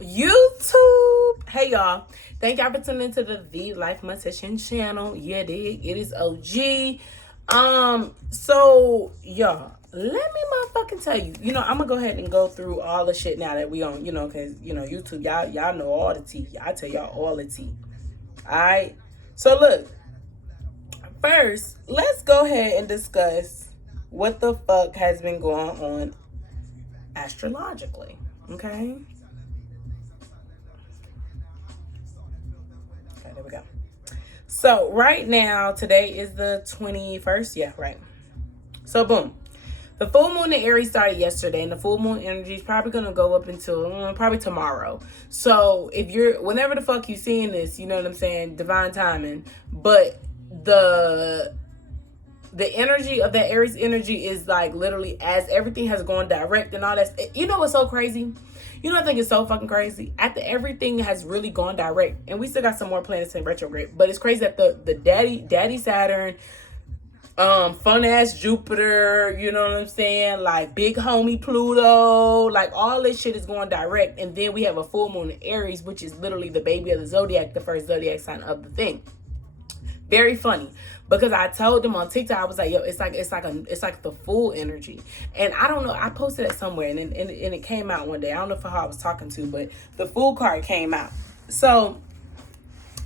YouTube. Hey y'all. Thank y'all for tuning into the Lifematician channel. Yeah, dig. It is OG. So y'all, let me motherfucking tell you. I'm gonna go ahead and go through all the shit now that we on, cause YouTube, y'all know all the tea. I tell y'all all the tea. Alright. So look, first, let's go ahead and discuss what the fuck has been going on astrologically. Okay? Okay, there we go. So right now, today is the 21st. Yeah, right. So boom. The full moon in Aries started yesterday, and the full moon energy is probably going to go up until probably tomorrow. So if whenever the fuck you seeing this, you know what I'm saying, divine timing. But the energy of that Aries energy is like literally as everything has gone direct and all that. You know what's so crazy? I think it's so fucking crazy. After everything has really gone direct, and we still got some more planets in retrograde, but it's crazy that the daddy Saturn, fun ass Jupiter, you know what I'm saying, like big homie Pluto, like all this shit is going direct, and then we have a full moon in Aries, which is literally the baby of the zodiac, the first zodiac sign of the thing. Very funny, because I told them on TikTok, I was like, yo, it's like the full energy. And I don't know, I posted it somewhere, and it came out one day. I don't know who I was talking to, but the full card came out. So,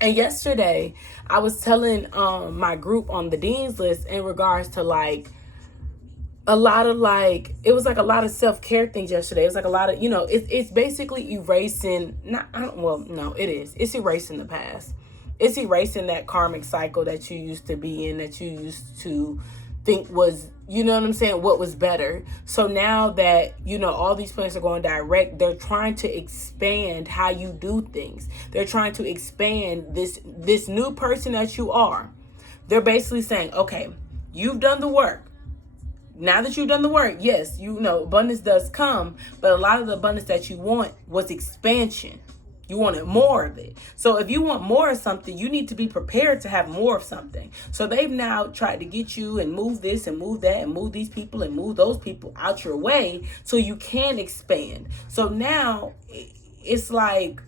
and yesterday I was telling my group on the Dean's List in regards to like a lot of like, it was like a lot of self-care things yesterday. It was like a lot of, it's basically erasing, it's erasing the past. It's erasing that karmic cycle that you used to be in, that you used to think was, you know what I'm saying, what was better. So now that, all these planets are going direct, they're trying to expand how you do things. They're trying to expand this new person that you are. They're basically saying, okay, you've done the work. Now that you've done the work, yes, abundance does come, but a lot of the abundance that you want was expansion. You wanted more of it. So if you want more of something, you need to be prepared to have more of something. So they've now tried to get you and move this and move that and move these people and move those people out your way so you can expand. So now it's like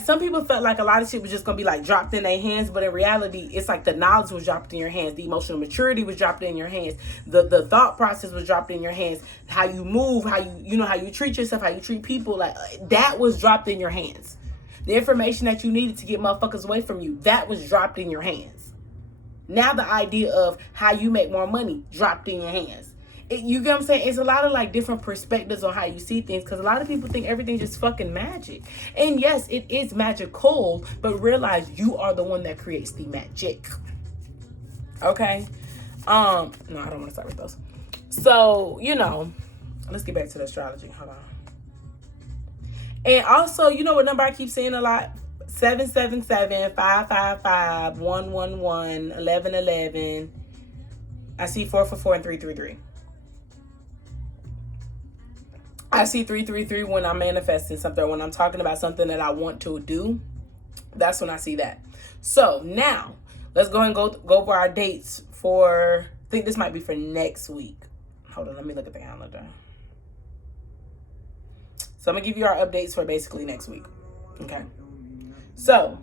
some people felt like a lot of shit was just going to be like dropped in their hands, but in reality, it's like the knowledge was dropped in your hands. The emotional maturity was dropped in your hands. The thought process was dropped in your hands. How you move, how you treat yourself, how you treat people, like that was dropped in your hands. The information that you needed to get motherfuckers away from you, that was dropped in your hands. Now the idea of how you make more money dropped in your hands. You get what I'm saying? It's a lot of like different perspectives on how you see things, because a lot of people think everything's just fucking magic. And yes, it is magical, but realize you are the one that creates the magic. Okay? No, I don't want to start with those. So, let's get back to the astrology. Hold on. And also, you know what number I keep saying a lot? 777, 555, 111, 1111. I see 444 and 333. I see 333 when I'm manifesting something, when I'm talking about something that I want to do. That's when I see that. So now let's go and go over our dates for, I think this might be for next week. Hold on, let me look at the calendar. So I'm gonna give you our updates for basically next week. Okay. So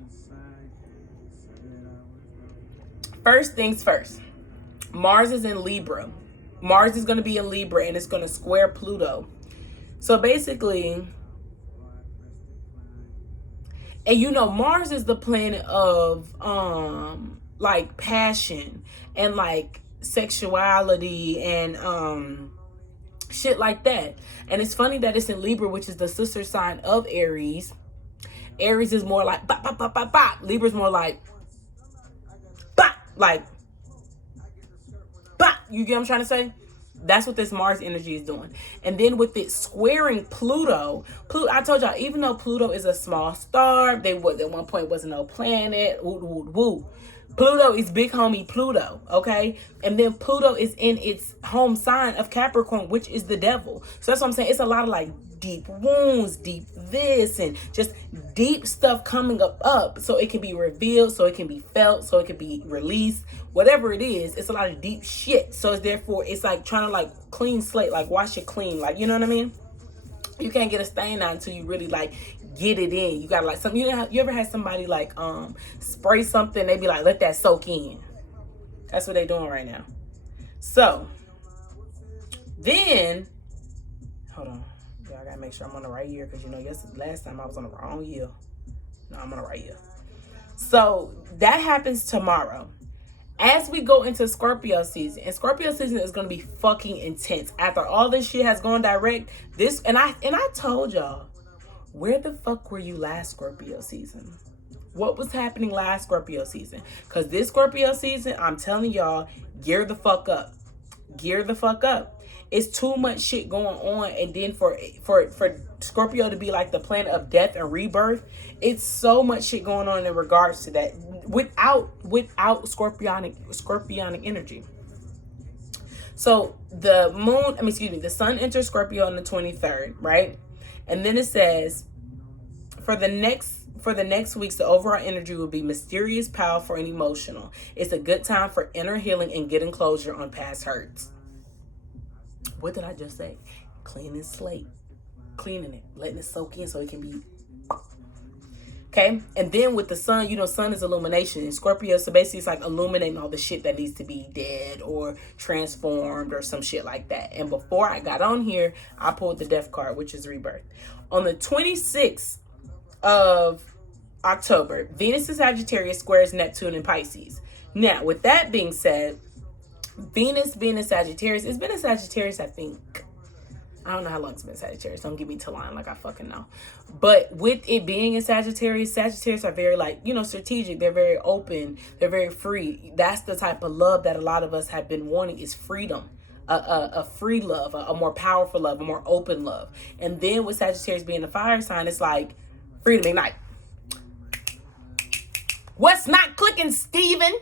first things first, Mars is in Libra. Mars is gonna be in Libra, and it's gonna square Pluto. So basically, and Mars is the planet of like passion and like sexuality and shit like that. And it's funny that it's in Libra, which is the sister sign of Aries. Aries is more like bop, bop, bop, bop, bop. Libra's more like bop, like bop. You get what I'm trying to say? That's what this Mars energy is doing. And then with it squaring Pluto, I told y'all, even though Pluto is a small star, at one point wasn't no planet, woo. Pluto is big homie Pluto, okay? And then Pluto is in its home sign of Capricorn, which is the devil. So that's what I'm saying. It's a lot of like deep wounds, deep this, and just deep stuff coming up so it can be revealed, so it can be felt, so it can be released. Whatever it is, it's a lot of deep shit. So it's therefore, it's like trying to like clean slate, like wash it clean, like, you know what I mean? You can't get a stain out until you really like get it in. You gotta like some. You ever had somebody like spray something? They be like, let that soak in. That's what they doing right now. So then, hold on. I gotta make sure I'm on the right year, because you know, last time I was on the wrong year. No, I'm on the right year. So that happens tomorrow. As we go into Scorpio season, and Scorpio season is going to be fucking intense. After all this shit has gone direct, and I told y'all, where the fuck were you last Scorpio season? What was happening last Scorpio season? Because this Scorpio season, I'm telling y'all, gear the fuck up. Gear the fuck up. It's too much shit going on, and then for Scorpio to be like the planet of death and rebirth, it's so much shit going on in regards to that. Without scorpionic energy. So the sun enters Scorpio on the 23rd, right? And then it says, for the next weeks, the overall energy will be mysterious, powerful, and emotional. It's a good time for inner healing and getting closure on past hurts. What did I just say? Cleaning slate. Cleaning it. Letting it soak in so it can be... Okay? And then with the sun, you know, sun is illumination in Scorpio. So basically it's like illuminating all the shit that needs to be dead or transformed or some shit like that. And before I got on here, I pulled the death card, which is rebirth. On the 26th of October, Venus in Sagittarius squares Neptune in Pisces. Now, with that being said, Venus being in Sagittarius, it's been in Sagittarius, I think. I don't know how long it's been Sagittarius. Don't give me to line like I fucking know. But with it being in Sagittarius, Sagittarius are very like, you know, strategic. They're very open. They're very free. That's the type of love that a lot of us have been wanting, is freedom. A free love, a more powerful love, a more open love. And then with Sagittarius being a fire sign, it's like freedom ignite. What's not clicking, Steven?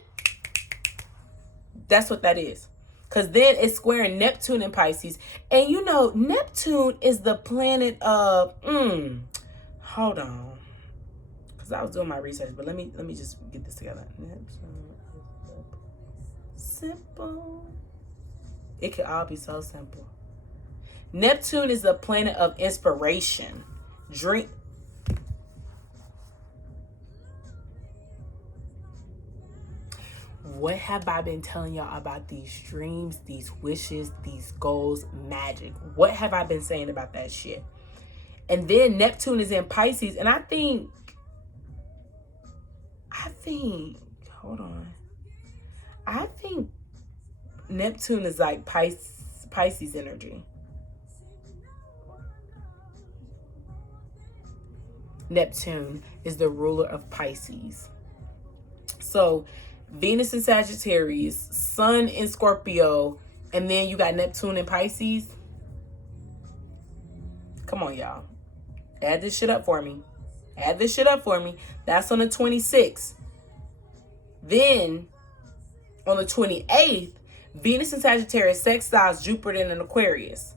That's what that is. Because then it's squaring Neptune in Pisces. And you know, Neptune is the planet of... hold on. Because I was doing my research. But let me just get this together. Neptune is simple. It could all be so simple. Neptune is the planet of inspiration. Dream... What have I been telling y'all about these dreams, these wishes, these goals, magic? What have I been saying about that shit? And then Neptune is in Pisces. And I think, hold on. I think Neptune is like Pisces energy. Neptune is the ruler of Pisces. So Venus in Sagittarius, Sun in Scorpio, and then you got Neptune in Pisces. Come on, y'all. Add this shit up for me. That's on the 26th. Then, on the 28th, Venus in Sagittarius sextiles Jupiter in Aquarius.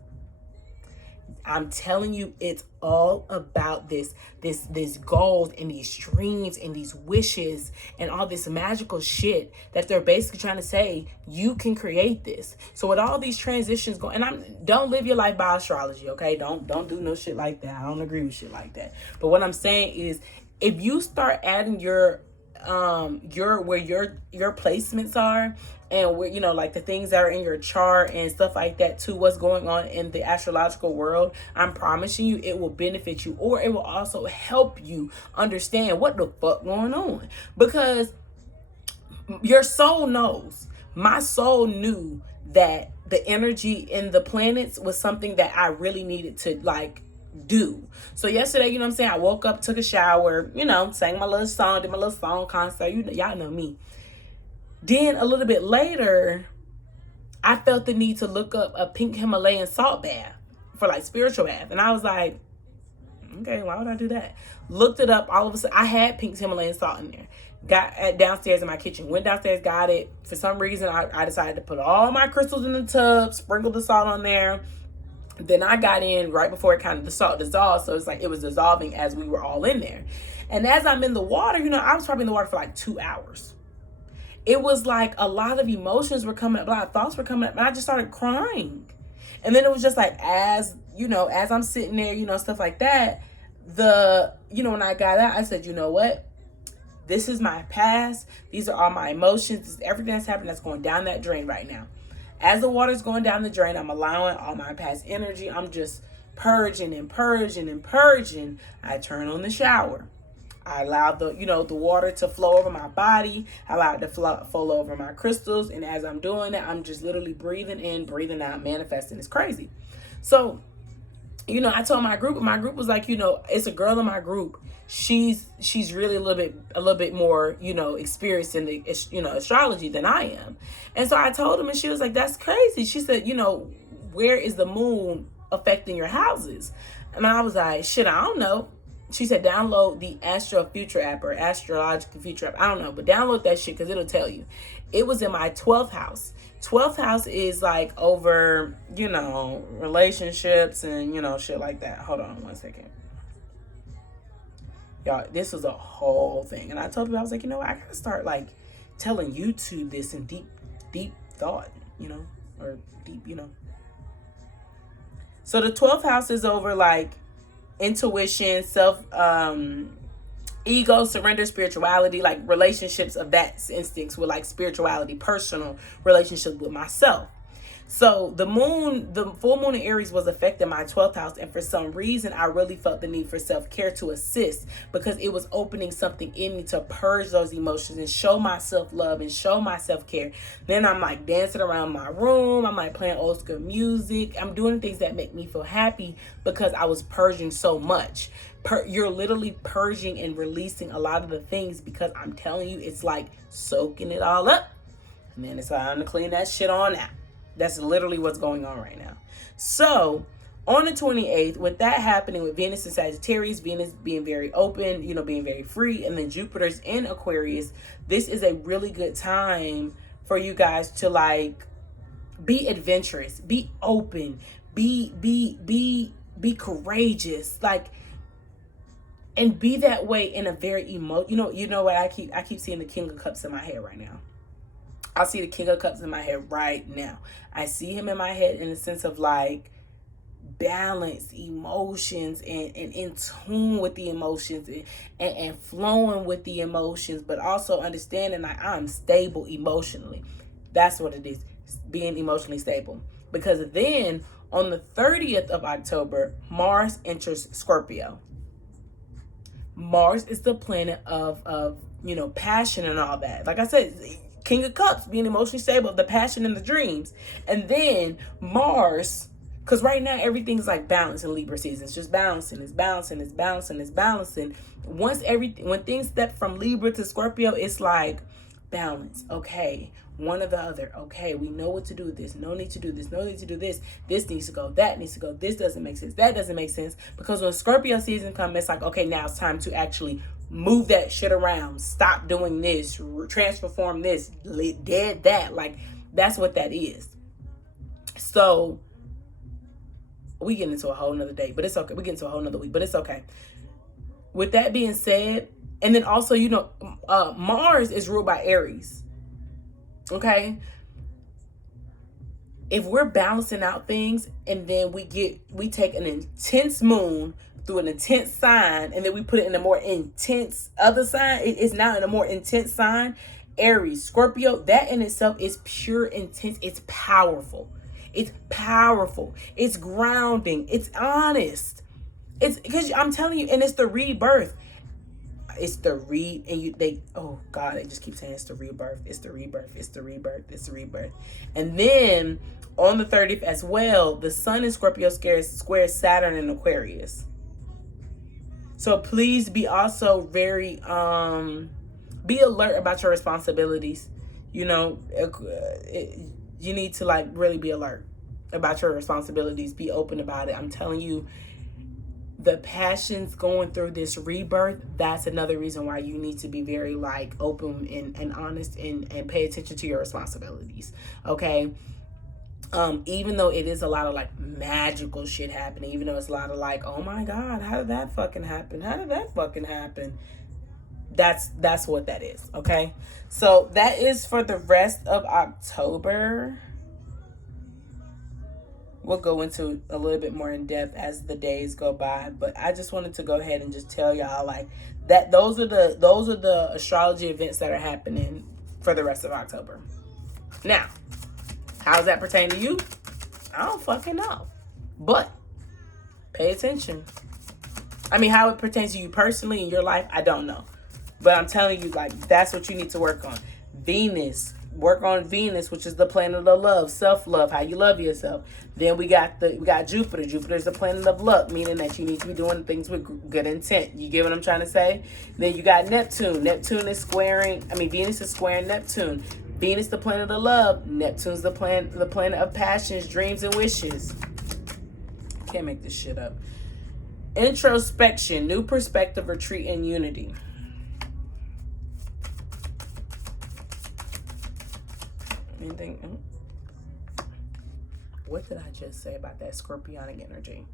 I'm telling you, it's all about this goals and these dreams and these wishes and all this magical shit that they're basically trying to say you can create this. So with all these transitions going, and don't live your life by astrology, okay? Don't do no shit like that. I don't agree with shit like that. But what I'm saying is, if you start adding your where your placements are, and where, you know, like the things that are in your chart and stuff like that to what's going on in the astrological world, I'm promising you it will benefit you, or it will also help you understand what the fuck going on. Because your soul knows. My soul knew that the energy in the planets was something that I really needed to like do. So yesterday, you know what I'm saying, I woke up, took a shower, you know, sang my little song, did my little song concert. Y'all know me. Then a little bit later, I felt the need to look up a pink Himalayan salt bath for like spiritual bath. And I was like, okay, why would I do that? Looked it up. All of a sudden, I had pink Himalayan salt in there. Got downstairs in my kitchen. Went downstairs, got it. For some reason, I decided to put all my crystals in the tub, sprinkled the salt on there. Then I got in right before the salt dissolved. So it's like it was dissolving as we were all in there. And as I'm in the water, you know, I was probably in the water for like 2 hours. It was like a lot of emotions were coming up, a lot of thoughts were coming up, and I just started crying. And then it was just like, as as I'm sitting there, stuff like that, when I got out, I said, you know what? This is my past. These are all my emotions. This is everything that's happened that's going down that drain right now. As the water's going down the drain, I'm allowing all my past energy. I'm just purging and purging and purging. I turn on the shower. I allow the water to flow over my body. I allow it to flow over my crystals. And as I'm doing that, I'm just literally breathing in, breathing out, manifesting. It's crazy. So, I told my group was like, it's a girl in my group. She's really a little bit more, experienced in the, astrology than I am. And so I told him, and she was like, that's crazy. She said, where is the moon affecting your houses? And I was like, shit, I don't know. She said, download the Astro Future app or Astrological Future app. I don't know, but download that shit because it'll tell you. It was in my 12th house. 12th house is like over, relationships and, shit like that. Hold on 1 second. Y'all, this was a whole thing. And I told her, I was like, I gotta start like telling YouTube this in deep thought, or deep, So the 12th house is over like intuition, self, ego, surrender, spirituality, like relationships of that instincts with like spirituality, personal relationships with myself. So the full moon in Aries was affecting my 12th house. And for some reason, I really felt the need for self-care to assist because it was opening something in me to purge those emotions and show myself love and show my self-care. Then I'm like dancing around my room. I'm like playing old school music. I'm doing things that make me feel happy because I was purging so much. You're literally purging and releasing a lot of the things because I'm telling you, it's like soaking it all up. And then it's time to clean that shit on out. That's literally what's going on right now. So on the 28th, with that happening with Venus and Sagittarius, Venus being very open, being very free, and then Jupiter's in Aquarius, this is a really good time for you guys to like be adventurous, be open, be courageous, like, and be that way in a very you know what I keep seeing the King of Cups in my head right now. I see the King of Cups in my head right now. I see him in my head in the sense of like balanced emotions and in tune with the emotions and flowing with the emotions, but also understanding like I'm stable emotionally. That's what it is, being emotionally stable. Because then on the 30th of October, Mars enters Scorpio. Mars is the planet of passion and all that. Like I said, King of Cups, being emotionally stable, the passion and the dreams. And then Mars, because right now everything's like balance in Libra season. It's just balancing, it's balancing, it's balancing, it's balancing. When things step from Libra to Scorpio, it's like balance. Okay, one or the other. Okay, we know what to do with this. No need to do this. No need to do this. This needs to go. That needs to go. This doesn't make sense. That doesn't make sense. Because when Scorpio season comes, it's like, okay, now it's time to actually move that shit around. Stop doing this. Transform this. Dead that. Like, that's what that is. So, we get into a whole nother day, but it's okay. We get into a whole nother week, but it's okay. With that being said, and then also, Mars is ruled by Aries. Okay? If we're balancing out things and then we take an intense moon through an intense sign and then we put it in a more intense other sign, it's now in a more intense sign, Aries, Scorpio, that in itself is pure intense. It's powerful. It's powerful. It's grounding. It's honest. It's because I'm telling you, and it's the rebirth. It's the oh God, they just keep saying it's the rebirth. It's the rebirth. It's the rebirth. It's the rebirth. And then on the 30th as well, the sun in Scorpio squares Saturn in Aquarius. So please be also very, be alert about your responsibilities. You need to like really be alert about your responsibilities. Be open about it. I'm telling you, the passions going through this rebirth, that's another reason why you need to be very like open and honest and pay attention to your responsibilities. Okay. Even though it is a lot of like magical shit happening, even though it's a lot of like, oh my God, how did that fucking happen? How did that fucking happen? That's what that is. Okay. So that is for the rest of October. We'll go into a little bit more in depth as the days go by, but I just wanted to go ahead and just tell y'all like that those are the astrology events that are happening for the rest of October. Now, how does that pertain to you? I don't fucking know. But pay attention. I mean, how it pertains to you personally in your life, I don't know. But I'm telling you, like, that's what you need to work on. Venus. Work on Venus, which is the planet of love, self-love, how you love yourself. Then we got Jupiter. Jupiter is the planet of luck, meaning that you need to be doing things with good intent. You get what I'm trying to say? Then you got Neptune. Venus is squaring Neptune. Venus, the planet of love. Neptune's the planet of passions, dreams, and wishes. Can't make this shit up. Introspection, new perspective, retreat, and unity. Anything? What did I just say about that scorpionic energy?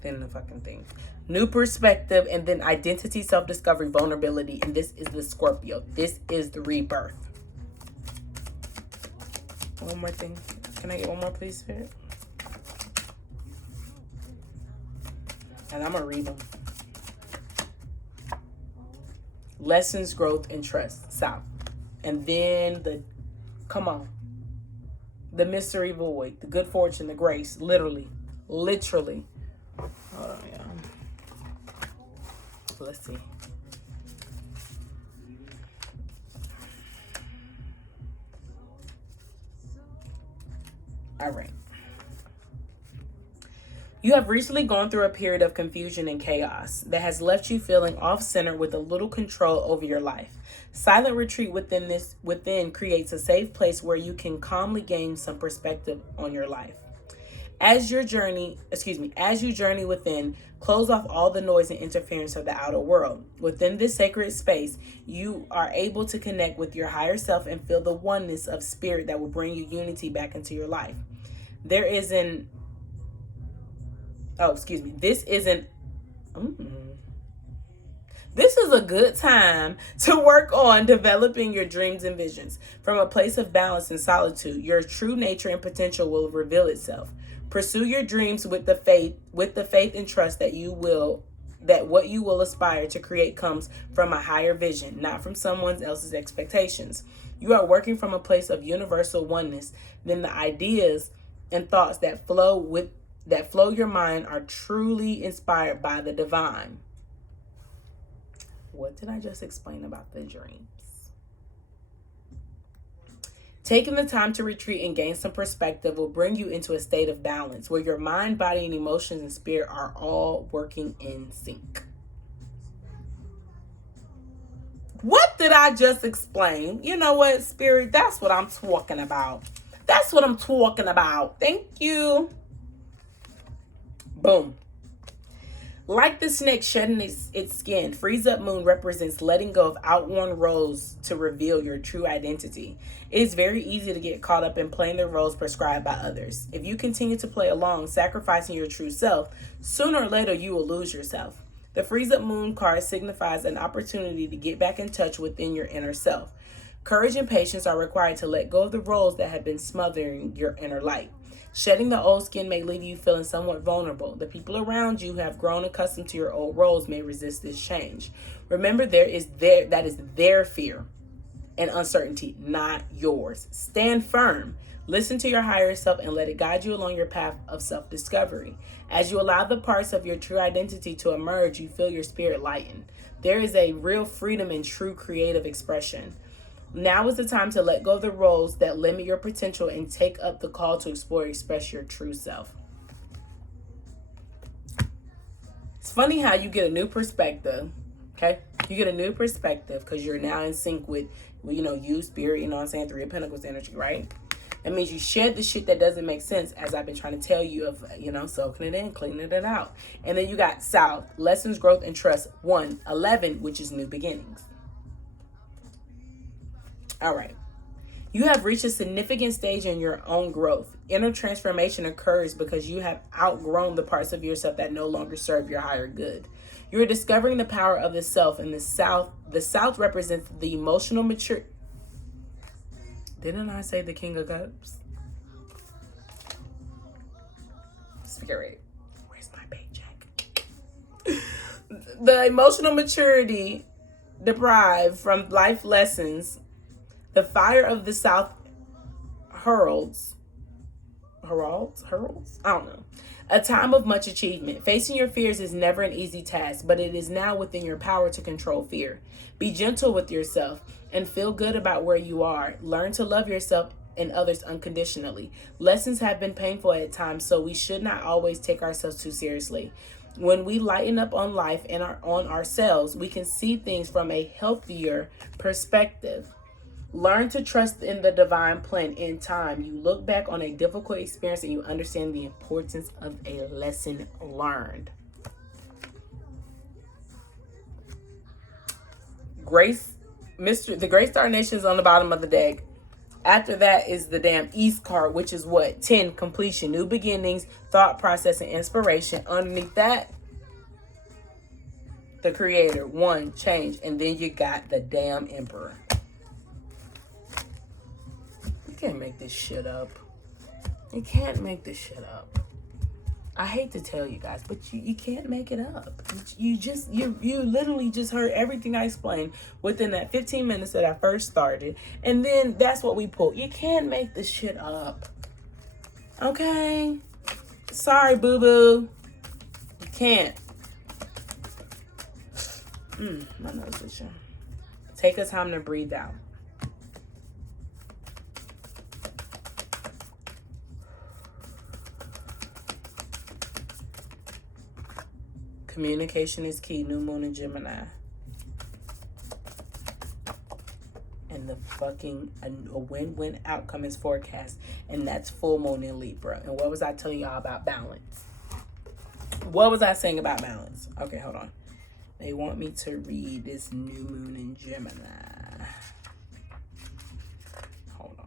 Then the fucking thing. New perspective, and then identity, self-discovery, vulnerability. And this is the Scorpio. This is the rebirth. One more thing. Can I get one more, please, Spirit? And I'm going to read them. Lessons, growth, and trust. South. And then the mystery void, the good fortune, the grace, literally. Hold on, yeah. Let's see. All right. You have recently gone through a period of confusion and chaos that has left you feeling off-center with a little control over your life. Silent retreat within creates a safe place where you can calmly gain some perspective on your life. As you journey within, close off all the noise and interference of the outer world. Within this sacred space, you are able to connect with your higher self and feel the oneness of spirit that will bring you unity back into your life. This is a good time to work on developing your dreams and visions. From a place of balance and solitude, your true nature and potential will reveal itself. Pursue your dreams with the faith and trust that what you will aspire to create comes from a higher vision, not from someone else's expectations. You are working from a place of universal oneness. Then the ideas and thoughts that flow your mind are truly inspired by the divine. What did I just explain about the dreams? Taking the time to retreat and gain some perspective will bring you into a state of balance where your mind, body, and emotions and spirit are all working in sync. What did I just explain? You know what, Spirit? That's what I'm talking about. Thank you. Boom. Like the snake shedding its skin, Freeze Up Moon represents letting go of outworn roles to reveal your true identity. It is very easy to get caught up in playing the roles prescribed by others. If you continue to play along, sacrificing your true self, sooner or later you will lose yourself. The Freeze Up Moon card signifies an opportunity to get back in touch within your inner self. Courage and patience are required to let go of the roles that have been smothering your inner light. Shedding the old skin may leave you feeling somewhat vulnerable. The people around you who have grown accustomed to your old roles may resist this change. Remember, that is their fear and uncertainty, not yours. Stand firm. Listen to your higher self and let it guide you along your path of self-discovery. As you allow the parts of your true identity to emerge, you feel your spirit lighten. There is a real freedom in true creative expression. Now is the time to let go of the roles that limit your potential and take up the call to explore and express your true self. It's funny how you get a new perspective, okay? You get a new perspective because you're now in sync with, you, spirit, you know what I'm saying? Three of Pentacles energy, right? That means you shed the shit that doesn't make sense, as I've been trying to tell you of, soaking it in, cleaning it out. And then you got South, lessons, growth, and trust. 1-11, which is new beginnings. All right. You have reached a significant stage in your own growth. Inner transformation occurs because you have outgrown the parts of yourself that no longer serve your higher good. You are discovering the power of the self, and the South represents the emotional mature. Didn't I say the King of Cups? Spirit. Where's my paycheck? The emotional maturity deprived from life lessons, the fire of the South heralds. I don't know. A time of much achievement. Facing your fears is never an easy task, but it is now within your power to control fear. Be gentle with yourself and feel good about where you are. Learn to love yourself and others unconditionally. Lessons have been painful at times, so we should not always take ourselves too seriously. When we lighten up on life and on ourselves, we can see things from a healthier perspective. Learn to trust in the divine plan. In time, you look back on a difficult experience and you understand the importance of a lesson learned. The Great Star Nation is on the bottom of the deck. After that is the damn East card, which is what? 10, completion, new beginnings, thought process, and inspiration. Underneath that, the Creator, 1, change. And then you got the damn Emperor. You can't make this shit up. You can't make this shit up. I hate to tell you guys, but you can't make it up. You literally just heard everything I explained within that 15 minutes that I first started. And then that's what we pulled. You can't make this shit up. Okay? Sorry, boo-boo. You can't. My nose is itching. Take a time to breathe out. Communication is key. New moon in Gemini. And the fucking a win-win outcome is forecast. And that's full moon in Libra. And what was I telling y'all about balance? What was I saying about balance? Okay, hold on. They want me to read this new moon in Gemini. Hold on.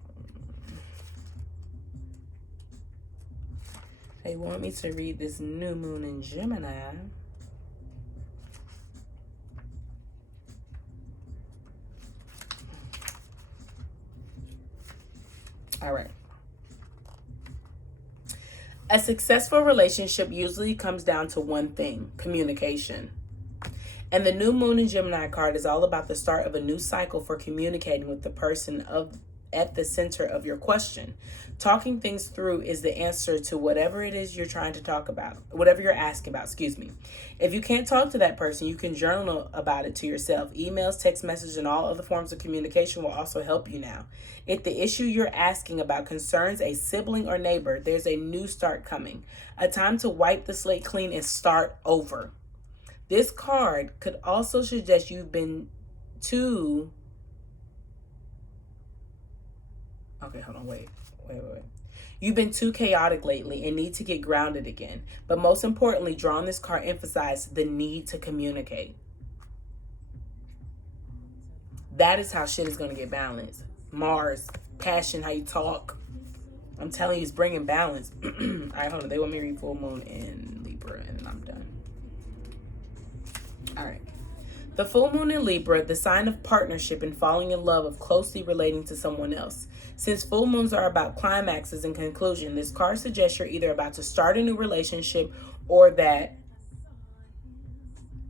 They want me to read this new moon in Gemini. All right. A successful relationship usually comes down to one thing: communication. And the new moon in Gemini card is all about the start of a new cycle for communicating with the person at the center of your question. Talking things through is the answer to whatever it is you're trying to talk about, whatever you're asking about, If you can't talk to that person, you can journal about it to yourself. Emails, text messages, and all other forms of communication will also help you now. If the issue you're asking about concerns a sibling or neighbor, there's a new start coming. A time to wipe the slate clean and start over. This card could also suggest you've been too... Okay, hold on, wait. You've been too chaotic lately and need to get grounded again. But most importantly, drawing this card emphasizes the need to communicate. That is how shit is going to get balanced. Mars, passion, how you talk. I'm telling you, it's bringing balance. All right, hold on. They want me to read full moon in Libra, and then I'm done. All right. The full moon in Libra, the sign of partnership and falling in love of closely relating to someone else. Since full moons are about climaxes and conclusion, this card suggests you're either about to start a new relationship or that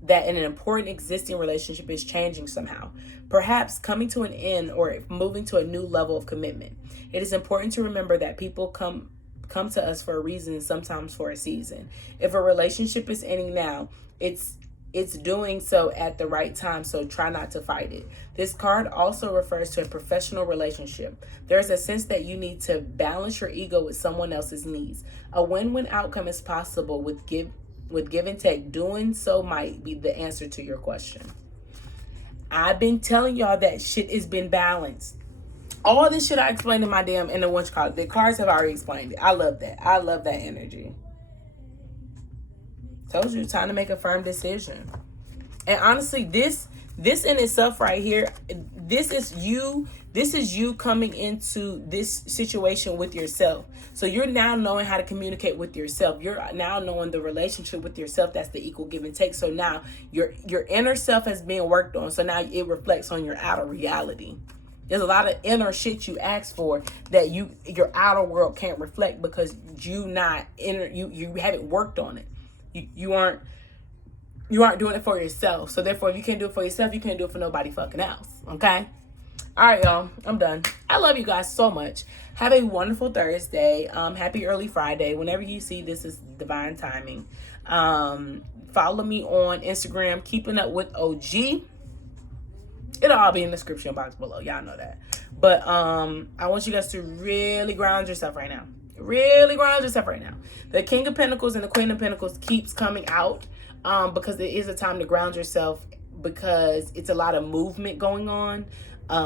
an important existing relationship is changing somehow. Perhaps coming to an end or moving to a new level of commitment. It is important to remember that people come to us for a reason, sometimes for a season. If a relationship is ending now, it's doing so at the right time, so try not to fight it. This card also refers to a professional relationship. There's a sense that you need to balance your ego with someone else's needs. A win-win outcome is possible with give and take. Doing so might be the answer to your question. I've been telling y'all that shit has been balanced. All this shit I explained in the cards have already explained it. I love that. I love that energy. Told you, time to make a firm decision. And honestly, this in itself right here, this is you coming into this situation with yourself. So you're now knowing how to communicate with yourself. You're now knowing the relationship with yourself. That's the equal give and take. So now your inner self has been worked on. So now it reflects on your outer reality. There's a lot of inner shit you ask for that your outer world can't reflect because you haven't worked on it. You aren't doing it for yourself. So therefore, if you can't do it for yourself, you can't do it for nobody fucking else. Okay? All right, y'all. I'm done. I love you guys so much. Have a wonderful Thursday. Happy early Friday. Whenever you see this is divine timing. Follow me on Instagram, Keeping Up with OG. It'll all be in the description box below. Y'all know that. But I want you guys to really ground yourself right now. Really ground yourself right now. The King of Pentacles and the Queen of Pentacles keeps coming out because it is a time to ground yourself because it's a lot of movement going on.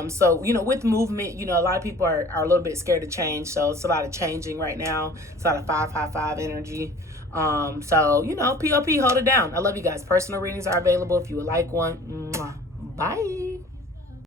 So, with movement, a lot of people are a little bit scared to change. So it's a lot of changing right now. It's a lot of 555 energy. So, POP, hold it down. I love you guys. Personal readings are available if you would like one. Mwah. Bye.